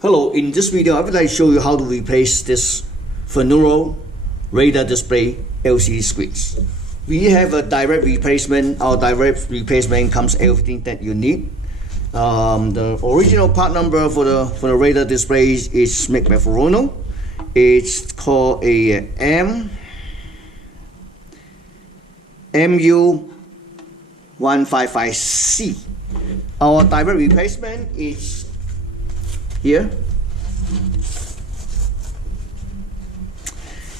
Hello, in this video I would like to show you how to replace this Furuno radar display LCD screens. We have a direct replacement. Our direct replacement comes everything that you need. The original part number for the radar displays is made by Furuno. It's called a MU-155C. Our direct replacement is here,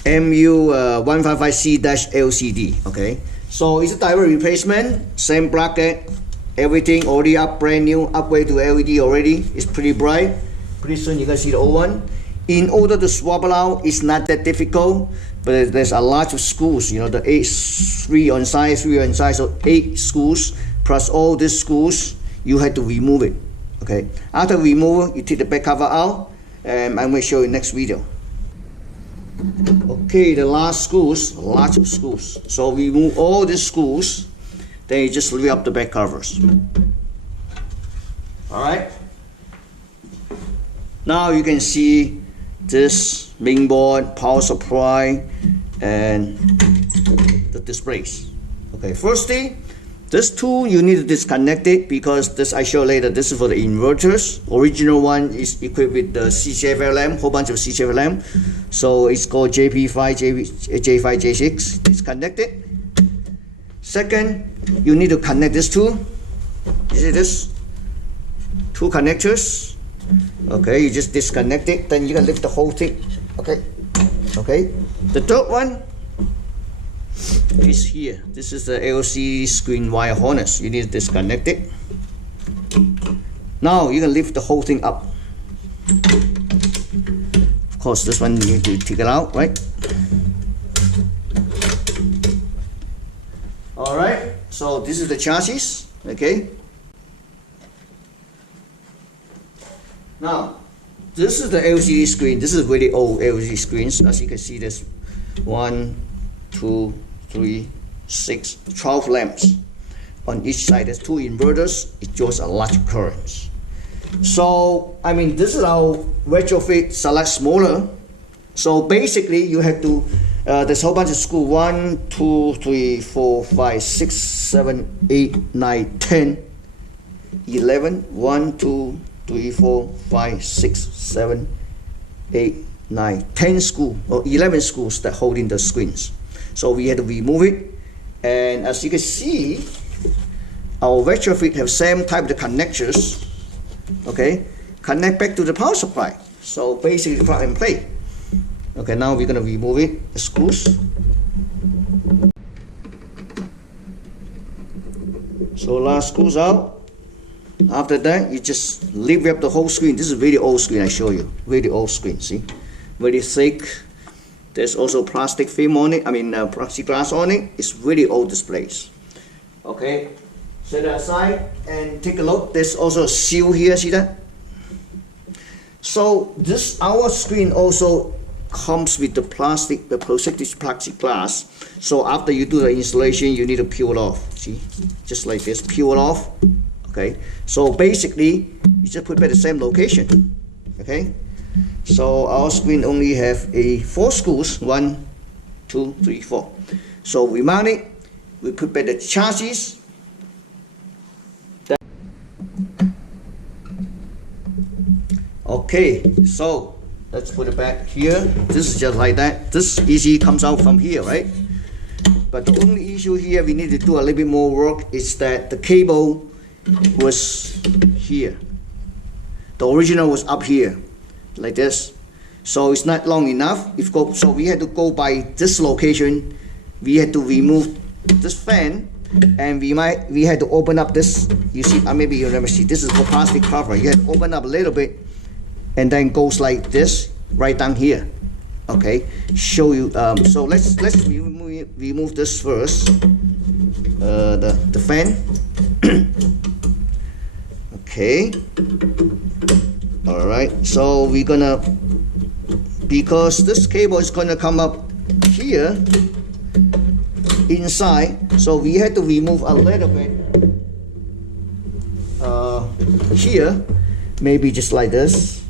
MU-155C-LCD. Okay, so it's a direct replacement, same bracket, everything already up, brand new, upgrade to LED already. It's pretty bright. Pretty soon you can see the old one. In order to swap it out, it's not that difficult, but there's a lot of screws. You know, the 3 on side, so 8 screws plus all these screws. You have to remove it. Okay, after remove, you take the back cover out, and I'm going to show you next video. Okay, the last screws, lots of screws. So remove all the screws, then you just lift up the back covers. All right. Now you can see this main board, power supply, and the displays. Okay, firstly, this tool you need to disconnect it because this I show later. This is for the inverters. Original one is equipped with the CCFL lamp, whole bunch of CCFL lamp. So it's called JP5, J5, J6. Disconnect it. Second, you need to connect this two. You see this? 2 connectors. Okay, you just disconnect it. Then you can lift the whole thing. Okay. Okay. The third one is here. This is the LCD screen wire harness. You need to disconnect it. Now you can lift the whole thing up. Of course, this one you need to take it out, right? All right. So this is the chassis. Okay. Now this is the LCD screen. This is really old LCD screens. As you can see, there's 1, 2, 3, 6, 12 lamps on each side. There's 2 inverters. It draws a lot of currents. So I mean, this is our retrofit select smaller. So basically you have to there's a whole bunch of screws. 1, 2, 3, 4, 5, 6, 7, 8, 9, 10, 11. 1, 2, 3, 4, 5, 6, 7, 8, 9, 10 screws or 11 screws that hold in the screens. So we had to remove it, and as you can see, our retrofit have same type of connectors. Okay, connect back to the power supply. So basically plug and play. Okay, now we're gonna remove it, the screws. So last screws out. After that, you just lift up the whole screen. This is a really old screen I show you. Really old screen, see? Very thick. There's also plastic film on it, plastic glass on it. It's really old displays. Okay, set that aside and take a look. There's also a seal here, see that? So our screen also comes with the protective plastic glass. So after you do the installation, you need to peel it off. See, just like this, peel it off. Okay, so basically you just put it at the same location. Okay, so our screen only have 4 screws, 1, 2, 3, 4. So we mount it, we put back the chassis. Okay, so let's put it back here. This is just like that. This easy comes out from here, right? But the only issue here we need to do a little bit more work is that the cable was here. The original was up here, like this. So it's not long enough. So we had to go by this location. We had to remove this fan, and we had to open up this. You see, maybe you never see. This is the plastic cover. You had to open up a little bit, and then goes like this right down here. Okay, show you. So let's remove this first. The fan. Okay. All right. So we're gonna, because this cable is gonna come up here inside, so we had to remove a little bit here, maybe just like this.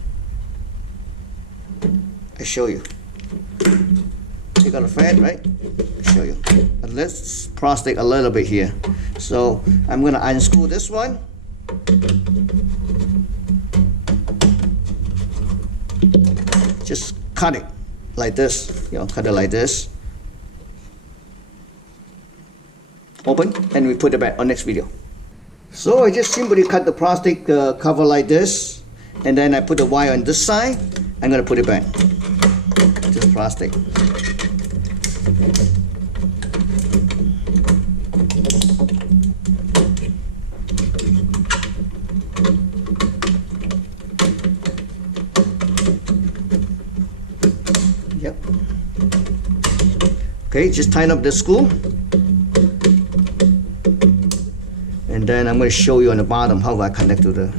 I show you. Take out the thread, right? Show you. And let's plastic a little bit here. So I'm gonna unscrew this one. Just cut it like this. You know, cut it like this. Open, and we put it back on next video. So I just simply cut the plastic cover like this, and then I put the wire on this side. I'm gonna put it back. Just plastic. Yep. Okay, just tighten up the screw. And then I'm going to show you on the bottom how I connect to the.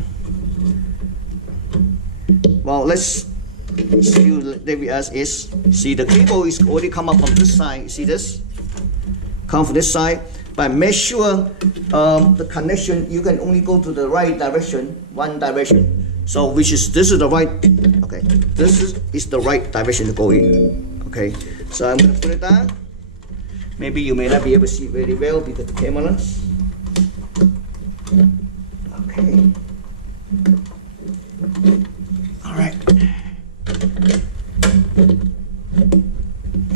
Well, let's see what as is. See, the cable is already come up from this side. See this? Come from this side. But make sure the connection, you can only go to the right direction, one direction. So which is, this is the right, okay. This is the right direction to go in. Okay. So I'm going to put it down. Maybe you may not be able to see it very well because the cameras. Okay. All right.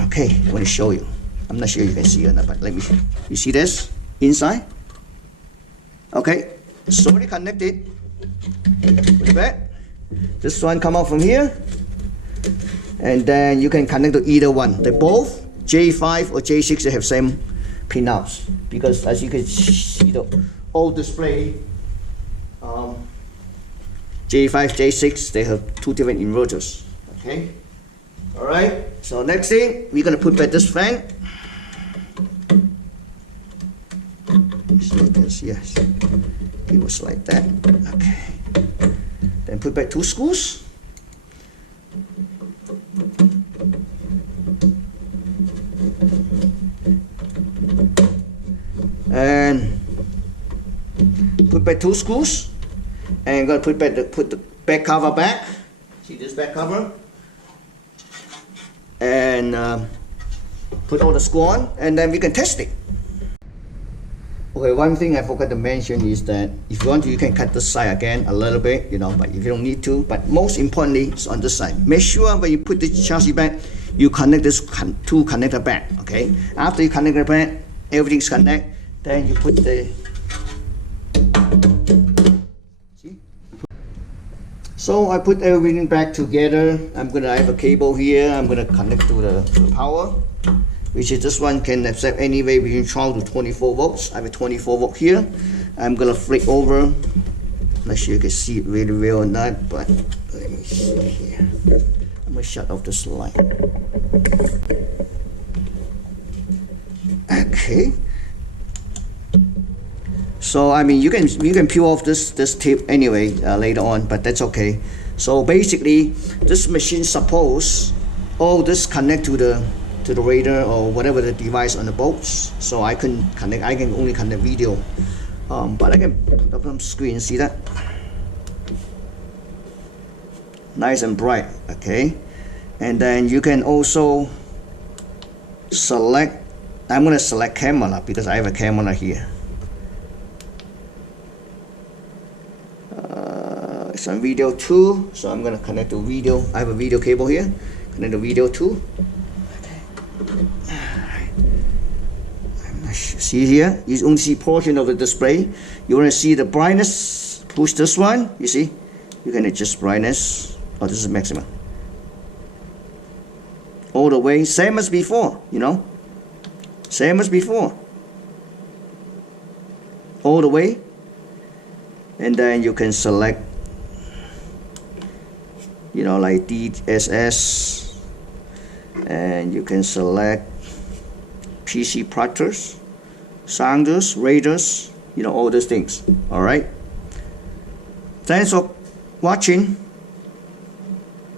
Okay, I want to show you. I'm not sure you can see or not, but let me. You see this inside? Okay, it's already connected. Put it back. This one come out from here, and then you can connect to either one. They both J5 or J6 they have same pinouts because as you can see the old display. J5, J6, they have two different inverters. Okay. All right. So next thing, we're gonna put back this fan. It's like this, yes. It was like that. Okay. Then put back two screws. And put back two screws. And I'm going to put the back cover back. See this back cover? And put all the screw on, and then we can test it. Okay, one thing I forgot to mention is that if you want to, you can cut this side again a little bit, you know, but if you don't need to. But most importantly, it's on this side. Make sure when you put the chassis back, you connect this two connector back. Okay. After you connect it back, everything's connected. Then you put the. So I put everything back together. I have a cable here. I'm gonna connect to the power, which is this one can accept anywhere between 12 to 24 volts. I have a 24 volt here. I'm gonna flick over. I'm not sure you can see it really well or not, but let me see here. I'm gonna shut off this light. Okay. So I mean, you can peel off this tip anyway later on, but that's okay. So basically, this machine suppose all this connect to the radar or whatever the device on the bolts. So I can only connect video, but I can put up some screen. See that? Nice and bright. Okay, and then you can also select. I'm gonna select camera because I have a camera here. It's on video 2, so I'm going to connect to video. I have a video cable here. Connect to video 2. Okay. I'm not sure. See here, you only see portion of the display. You want to see the brightness. Push this one. You see, you can adjust brightness. Oh, this is maximum. All the way, same as before. You know, same as before. All the way, and then you can select. You know, like DSS, and you can select PC plotters, sounders, radars, you know, all those things. All right. Thanks for watching.